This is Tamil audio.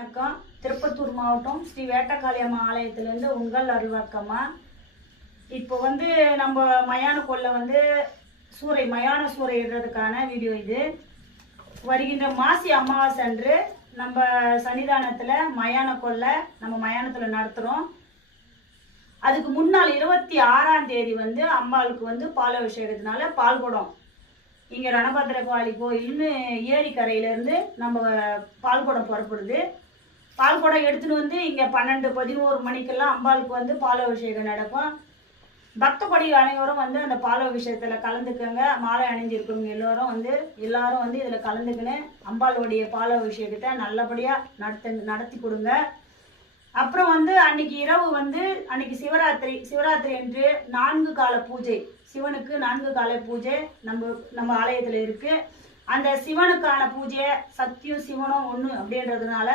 வணக்கம். திருப்பத்தூர் மாவட்டம் ஸ்ரீ வேட்டக்காளியம்மா ஆலயத்திலேருந்து உங்கள் அருள்வாக்கம்மா. இப்போ நம்ம மயான கொல்லை மயான சூறை இடுறதுக்கான வீடியோ இது. வருகின்ற மாசி அமாவாசை அன்று நம்ம சன்னிதானத்தில் மயான கொல்லை நம்ம மயானத்தில் நடத்துகிறோம். அதுக்கு முன்னால் 26ஆம் தேதி அம்பாளுக்கு பாலாபிஷேகத்தினால பால்குடம் இங்கே ரணபத்திரகாளி கோயில்னு ஏரிக்கரையிலேருந்து நம்ம பால்குடம் புறப்படுது. பால்குடம் எடுத்துன்னு இங்கே 12-11 மணிக்கெல்லாம் அம்பாளுக்கு பாலாபிஷேகம் நடக்கும். பக்த கொடிகள் அனைவரும் அந்த பாலாபிஷேகத்தில் கலந்துக்கங்க. மாலை அணிஞ்சிருக்கவங்க எல்லாரும் இதில் கலந்துக்கின்னு அம்பாளுடைய பாலாபிஷேகத்தை நல்லபடியாக நடத்தி கொடுங்க. அப்புறம் அன்னைக்கு இரவு அன்னைக்கு சிவராத்திரி என்று 4 கால பூஜை, சிவனுக்கு 4 கால பூஜை நம்ம ஆலயத்தில் இருக்கு. அந்த சிவனுக்கான பூஜையை சத்தியும் சிவனும் ஒன்று அப்படின்றதுனால